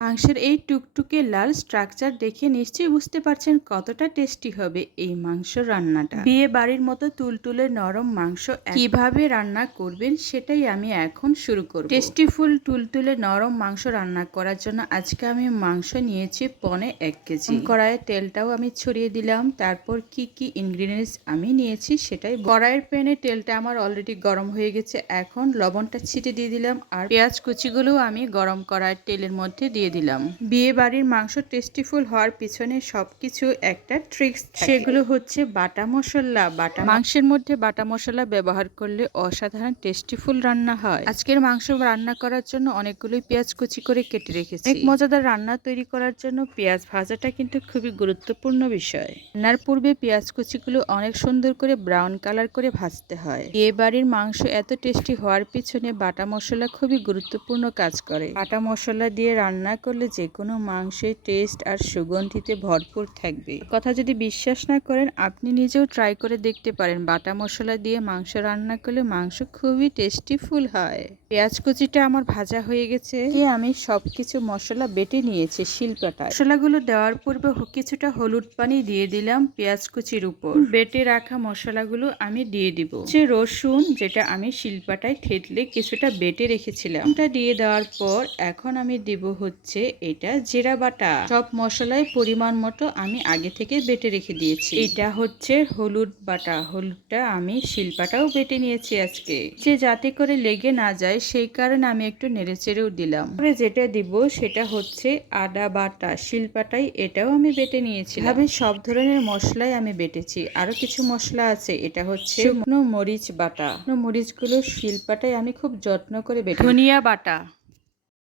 মাংসের এই টুকটুকে লাল স্ট্রাকচার দেখে নিশ্চয়ই বুঝতে পারছেন কতটা টেস্টি হবে এই মাংস রান্নাটা। বিয়ে বাড়ির মতো তুলতুলে নরম মাংস কিভাবে রান্না করবেন সেটাই আমি এখন শুরু করব। টেস্টিফুল তুলতুলে নরম মাংস রান্না করার জন্য আজকে আমি মাংস নিয়েছি 1.5 কেজি। কড়াইয়ে তেলটাও আমি ছড়িয়ে দিলাম। তারপর কি কি ইনগ্রিডিয়েন্টস আমি নিয়েছি সেটাই। কড়াইয়ের প্যানে তেলটা আমার অলরেডি গরম হয়ে গেছে। এখন লবণটা ছিটে দিয়ে দিলাম আর পেঁয়াজ কুচিগুলো আমি গরম কড়াইয়ের তেলের মধ্যে দিয়ে দিলাম। বিয়ে বাড়ির মাংস টেস্টিফুল হওয়ার পিছনে সবকিছু একটা ট্রিক্স, সেগুলো হচ্ছে বাটা মশলা। মাংসের মধ্যে বাটা মশলা ব্যবহার করলে অসাধারণ টেস্টিফুল রান্না হয়। আজকের মাংস রান্না করার জন্য অনেকগুলো পেঁয়াজ কুচি করে কেটে রেখেছি। এক মজাদার রান্না তৈরি করার জন্য পেঁয়াজ ভাজাটা কিন্তু খুবই গুরুত্বপূর্ণ বিষয়। রান্নার পূর্বে পেঁয়াজ কুচিগুলো অনেক সুন্দর করে ব্রাউন কালার করে ভাজতে হয়। বিয়ে বাড়ির মাংস এত টেস্টি হওয়ার পিছনে বাটা মশলা খুবই গুরুত্বপূর্ণ কাজ করে। বাটা মশলা দিয়ে রান্না করলে যে কোনো মাংসের টেস্ট আর সুগন্ধিতে ভরপুর থাকবে। কথা যদি বিশ্বাস না করেন আপনি নিজেও ট্রাই করে দেখতে পারেন। বাটা মশলা দিয়ে মাংস রান্না করলে মাংস খুবই টেস্টিফুল হয়। পেঁয়াজ কুচিটা আমার ভাজা হয়ে গেছে। আমি সবকিছু মশলা বেটে নিয়েছি শিলপাটায়। মশলাগুলো দেওয়ার পূর্বে কিছুটা হলুদ পানি দিয়ে দিলাম পেঁয়াজ কুচির উপর। বেটে রাখা মশলাগুলো আমি দিয়ে দিব। রসুন যেটা আমি শিলপাটায় থেতলে কিছুটা বেটে রেখেছিলাম ওটা দিয়ে দেওয়ার পর এখন আমি দিব হচ্ছে এটা জিরা বাটা। সব মশলায় পরিমাণ মতো আমি আগে থেকে বেটে রেখে দিয়েছি। এটা হচ্ছে হলুদ বাটা। হলুদটা আমি শিলপাটাও বেটে নিয়েছি আজকে, যাতে করে লেগে না যায় সেই কারণে আমি একটু নেড়েচেড়েও দিলাম। পরে যেটা দিব সেটা হচ্ছে আদা বাটা। শিলপাটাই এটাও আমি বেটে নিয়েছি। এভাবে সব ধরনের মশলাই আমি বেটেছি। আরো কিছু মশলা আছে, এটা হচ্ছে শুকনো মরিচ বাটা। মরিচগুলো শিলপাটায় আমি খুব যত্ন করে বেটে। ধনিয়া বাটা।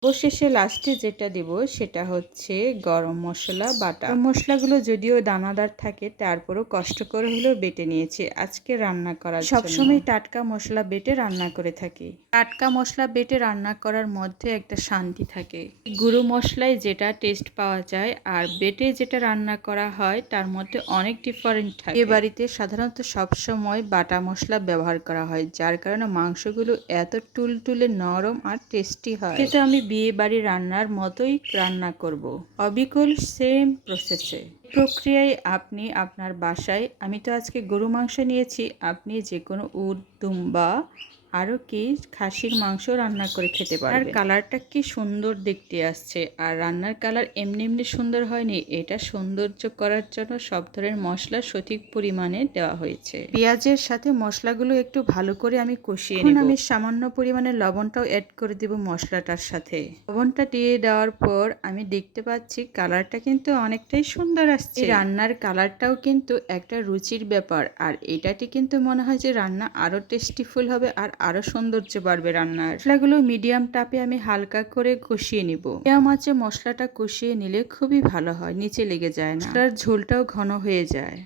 অবশেষে লাস্টে যেটা দিব সেটা হচ্ছে গরম মশলা বাটা। মশলাগুলো যদিও দানাদার থাকে তারপরও কষ্ট করে হলেও বেটে নিয়েছি আজকে রান্না করার জন্য। সবসময় টাটকা মশলা বেটে রান্না করে থাকি। টাটকা মশলা বেটে রান্না করার মধ্যে একটা শান্তি থাকে। গুঁড়ো মশলায় যেটা টেস্ট পাওয়া যায় আর বেটে যেটা রান্না করা হয় তার মধ্যে অনেক ডিফারেন্ট থাকে। এ বাড়িতে সাধারণত সবসময় বাটা মশলা ব্যবহার করা হয়, যার কারণে মাংসগুলো এত টুলটুলে নরম আর টেস্টি হয়। কিন্তু আমি বিয়ে বাড়ি রান্নার মতোই রান্না করব, অবিকল সেম প্রসেসে। প্রক্রিয়ায় আপনি আপনার বাসায়, আমি তো আজকে গরু মাংস নিয়েছি, আপনি যে কোনো উট, দুম্বা আরও কি খাসির মাংস রান্না করে খেতে পারবেন। আর কালারটা কি সুন্দর দেখতে আসছে। আর রান্নার কালার এমনি এমনি সুন্দর হয়নি, এটা সৌন্দর্য করার জন্য সব ধরনের মশলা সঠিক পরিমাণে দেওয়া হয়েছে। পেঁয়াজের সাথে মশলাগুলো একটু ভালো করে আমি কষিয়ে নেব। আমি সামান্য পরিমাণে লবণটাও অ্যাড করে দেব মশলাটার সাথে। লবণটা দিয়ে দেওয়ার পর আমি দেখতে পাচ্ছি কালারটা কিন্তু অনেকটাই সুন্দর আসছে। রান্নার কালারটাও কিন্তু একটা রুচির ব্যাপার। আর এটাতে কিন্তু মনে হয় যে রান্না আরো টেস্টিফুল হবে আর আরো সৌন্দর্য বাড়বে রান্নার। মশলাগুলো মিডিয়াম তাপে আমি হালকা করে কষিয়ে নিব। মিডিয়াম আঁচে মশলাটা কষিয়ে নিলে খুবই ভালো হয়, নিচে লেগে যায় না, মশলার ঝোলটাও ঘন হয়ে যায়।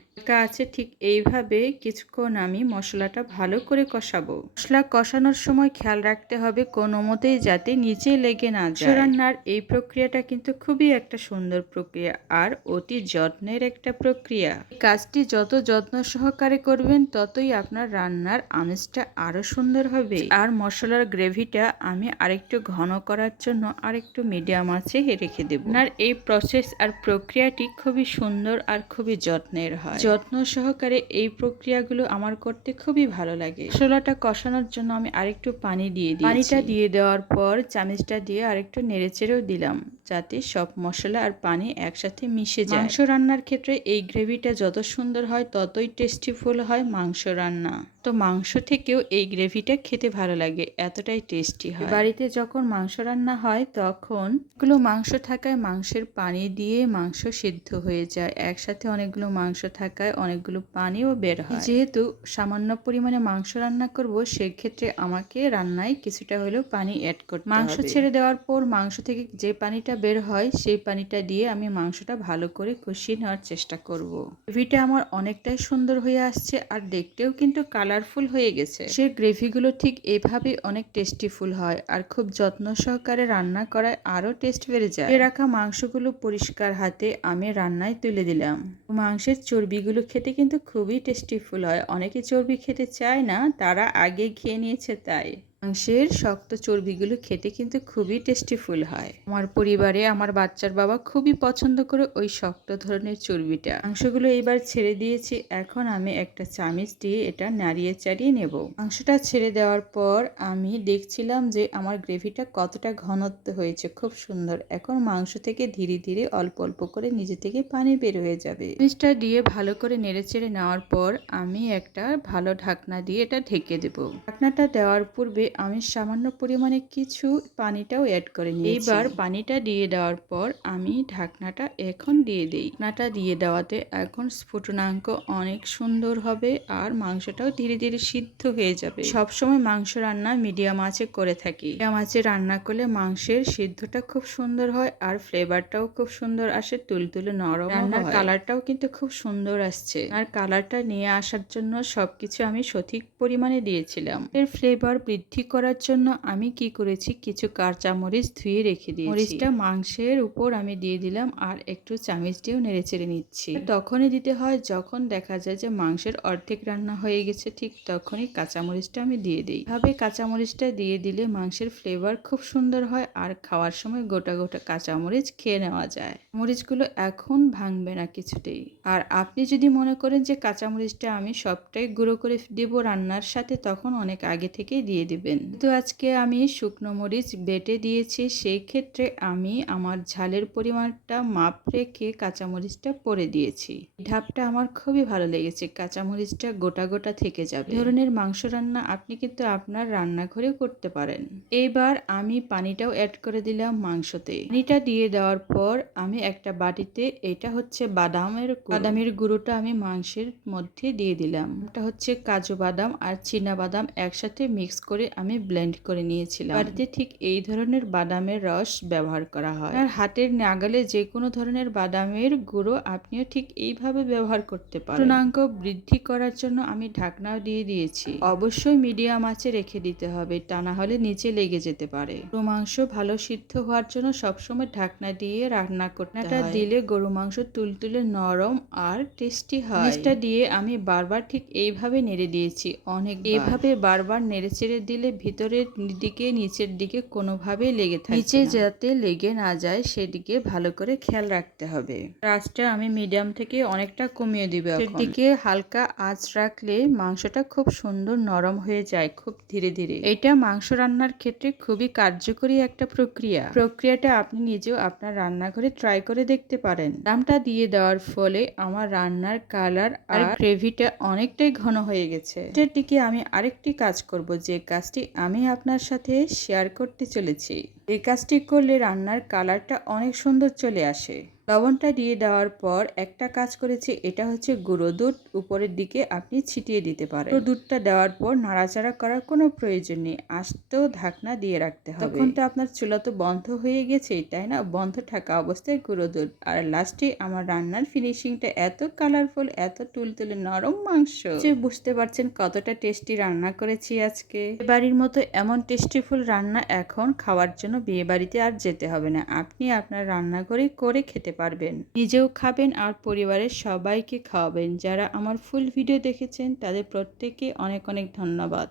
আছে ঠিক এইভাবে কিছুক্ষণ আমি মশলাটা ভালো করে কষাবো। মশলা কষানোর সময় খেয়াল রাখতে হবে কোনো মতেই যাতে নিচে লেগে না যায়। রান্নার এই প্রক্রিয়াটা কিন্তু খুবই একটা সুন্দর প্রক্রিয়া আর অতি যত্নের একটা প্রক্রিয়া। কাজটি যত যত্ন সহকারে করবেন ততই আপনার রান্নার আমেজটা আরো সুন্দর হবে। আর মশলার গ্রেভিটা আমি আরেকটু ঘন করার জন্য আরেকটু মিডিয়াম আঁচে রেখে দেব। আপনার এই প্রসেস আর প্রক্রিয়াটি খুবই সুন্দর আর খুবই যত্নের হয়। যত্ন সহকারে এই প্রক্রিয়াগুলো আমার করতে খুবই ভালো লাগে। মশলাটা কষানোর জন্য আমি আরেকটু পানি দিয়ে দিয়েছি। পানিটা দিয়ে দেওয়ার পর চামচটা দিয়ে আরেকটু নেড়েচেড়েও দিলাম যাতে সব মশলা আর পানি একসাথে মিশে যায়। মাংস রান্নার ক্ষেত্রে এই গ্রেভিটা যত সুন্দর হয় ততই টেস্টিফুল হয় মাংস রান্না। তো মাংস থেকেও এই গ্রেভিটা খেতে ভালো লাগে, এতটাই টেস্টি হয়। বাড়িতে যখন মাংস রান্না হয় তখন এগুলো মাংস থাকায় মাংসের পানি দিয়ে মাংস সিদ্ধ হয়ে যায়। একসাথে অনেকগুলো মাংস থাকায় অনেকগুলো পানিও বের হয়। যেহেতু সামান্য পরিমাণে মাংস রান্না করব সেক্ষেত্রে আমাকে রান্নায় কিছুটা হলেও পানি অ্যাড করতে হবে। মাংস ছেড়ে দেওয়ার পর মাংস থেকে যে পানিটা বের হয় সেই পানিটা দিয়ে আমি মাংসটা ভালো করে কষিয়ে নেওয়ার চেষ্টা করব। গ্রেভিটা আমার অনেকটাই সুন্দর হয়ে আসছে আর দেখতেও কিন্তু কালারফুল হয়ে গেছে। সেই গ্রেভিগুলো ঠিক এভাবেই অনেক টেস্টিফুল হয় আর খুব যত্ন সহকারে রান্না করায় আরো টেস্ট বেড়ে যায়। রাখা মাংসগুলো পরিষ্কার হাতে আমি রান্নায় তুলে দিলাম। মাংসের চর্বিগুলো খেতে কিন্তু খুবই টেস্টিফুল হয়। অনেকে চর্বি খেতে চায় না, তারা আগে খেয়ে নিয়েছে তাই। মাংসের শক্ত চর্বিগুলো খেতে কিন্তু খুবই টেস্টিফুল হয়। আমার পরিবারে আমার বাচ্চার বাবা খুবই পছন্দ করে ওই শক্ত ধরনের চর্বিটা। মাংসগুলো এবার ছেড়ে দিয়েছি। এখন আমি একটা চামচ দিয়ে এটা নাড়িয়ে চাড়িয়ে নেব। মাংসটা ছেড়ে দেওয়ার পর আমি দেখছিলাম যে আমার গ্রেভিটা কতটা ঘনত্ব হয়েছে, খুব সুন্দর। এখন মাংস থেকে ধীরে ধীরে অল্প অল্প করে নিজে থেকে পানি বের হয়ে যাবে। চামচটা দিয়ে ভালো করে নেড়েচেড়ে নেওয়ার পর আমি একটা ভালো ঢাকনা দিয়ে এটা ঢেকে দেব। ঢাকনাটা দেওয়ার পূর্বে আমি সামান্য পরিমাণে কিছু পানিটাও অ্যাড করে নিয়েছি। এইবার পানিটা দিয়ে দেওয়ার পর আমি ঢাকনাটা এখন দিয়ে দিই। ঢাকনাটা দিয়ে দেওয়াতে এখন স্ফুটনাঙ্ক অনেক সুন্দর হবে আর মাংসটাও ধীরে ধীরে সিদ্ধ হয়ে যাবে। সবসময় মাংস রান্না মিডিয়াম আঁচে করে থাকি। মিডিয়াম আঁচে রান্না করলে মাংসের সিদ্ধটা খুব সুন্দর হয় আর ফ্লেভারটাও খুব সুন্দর আসে, তুলতুলে নরম। রান্নার কালারটাও কিন্তু খুব সুন্দর আসছে। আর কালারটা নিয়ে আসার জন্য সবকিছু আমি সঠিক পরিমাণে দিয়েছিলাম। এর ফ্লেভার বৃদ্ধি করার জন্য আমি কি করেছি, কিছু কাঁচামরিচ ধুয়ে রেখে দিয়েছি। মরিচটা মাংসের উপর আমি দিয়ে দিলাম আর একটু চামচ দিয়েও নেড়েচেড়ে নিচ্ছি। তখনই দিতে হয় যখন দেখা যায় যে মাংসের অর্ধেক রান্না হয়ে গেছে, ঠিক তখনই কাঁচামরিচটা আমি দিয়ে দিই। এভাবে কাঁচামরিচটা দিয়ে দিলে মাংসের ফ্লেভার খুব সুন্দর হয় আর খাওয়ার সময় গোটা গোটা কাঁচামরিচ খেয়ে নেওয়া যায়। মরিচগুলো এখন ভাঙবে না কিছুতেই। আর আপনি যদি মনে করেন যে কাঁচামরিচটা আমি সবটাই গুঁড়ো করে দেবো রান্নার সাথে, তখন অনেক আগে থেকেই দিয়ে দিবেন। তো আজকে আমি শুকনো মরিচ বেটে দিয়েছি, সেই ক্ষেত্রে আমি আমার ঝালের পরিমাণটা মাপ রেখে কাঁচামরিচটা পরে দিয়েছি। ধাপটা আমার খুবই ভালো লেগেছে, কাঁচামরিচটা গোটা গোটা থেকে যাবে। এই ধরনের মাংস রান্না আপনি কিন্তু আপনার রান্নাঘরেও করতে পারেন। এইবার আমি পানিটাও অ্যাড করে দিলাম মাংসতে। পানিটা দিয়ে দেওয়ার পর আমি একটা বাটিতে, এটা হচ্ছে বাদামের গুঁড়োটা আমি মাংসের মধ্যে দিয়ে দিলাম। এটা হচ্ছে কাজু বাদাম আর চীনা বাদাম একসাথে মিক্স করে আমি ব্লেন্ড করে নিয়েছিলাম। বাড়িতে ঠিক এই ধরনের বাদামের রস ব্যবহার করা হয়। আর হাতের নাগালে যে কোনো ধরনের বাদামের গুঁড়ো আপনিও ঠিক এইভাবে ব্যবহার করতে পারেন। পূর্ণাঙ্গ বৃদ্ধি করার জন্য আমি ঢাকনাও দিয়ে দিয়েছি। অবশ্যই মিডিয়াম আঁচে রেখে দিতে হবে, তা না হলে নিচে লেগে যেতে পারে। গরু মাংস ভালো সিদ্ধ হওয়ার জন্য সবসময় ঢাকনা দিয়ে রান্না করতে হয়। দিলে গরু মাংস তুলতুলে নরম আর টেস্টি হয়। নিচটা দিয়ে আমি বারবার ঠিক এইভাবে নেড়ে দিয়েছি অনেক। এইভাবে বারবার নেড়ে চেড়ে দিলে ভিতরের দিকে নিচের দিকে কোনোভাবেই লেগে থাকে নিচে যাতে লেগে না যায় সেদিকে ভালো করে খেয়াল রাখতে হবে। আঁচটা আমি মিডিয়াম থেকে অনেকটা কমিয়ে দিব। সেদিকে হালকা আঁচ রাখলে মাংসটা খুব সুন্দর নরম হয়ে যায় খুব ধীরে ধীরে। এটা মাংস রান্নার ক্ষেত্রে খুবই কার্যকরী একটা প্রক্রিয়াটা আপনি নিজেও আপনার রান্নাঘরে ট্রাই করে দেখতে পারেন। দামটা দিয়ে দেওয়ার ফলে আমার রান্নার কালার আর গ্রেভিটা অনেকটাই ঘন হয়ে গেছে। এটার দিকে আমি আরেকটি কাজ করব, যে কাজটি আমি আপনার সাথে শেয়ার করতে চলেছি। এই কাজটি করলে রান্নার কালারটা অনেক সুন্দর চলে আসে। লবণটা দিয়ে দেওয়ার পর একটা কাজ করেছি, এটা হচ্ছে গুঁড়ো দুধ উপরের দিকে আপনি ছিটিয়ে দিতে পারেন। দুধটা দেওয়ার পর নাড়াচাড়া করার কোনো প্রয়োজন নেই, আস্ত ঢাকনা দিয়ে রাখতে হবে। তখন তো আপনার চুলা তো বন্ধ হয়ে গেছে, তাই না? বন্ধ থাকা অবস্থায় গুঁড়ো দুধ। আর লাস্টে আমার রান্নার ফিনিশিংটা এত কালারফুল, এত তুলতুলে নরম মাংস, যে বুঝতে পারছেন কতটা টেস্টি রান্না করেছি আজকে। বাড়ির মতো এমন টেস্টিফুল রান্না এখন খাওয়ার জন্য বিয়ে বাড়িতে আর যেতে হবে না, আপনি আপনার রান্নাঘরে করে খেতে পারবেন। নিজেও খাবেন আর পরিবারের সবাইকে খাওয়াবেন। যারা আমার ফুল ভিডিও দেখেছেন তাদের প্রত্যেককে অনেক অনেক ধন্যবাদ।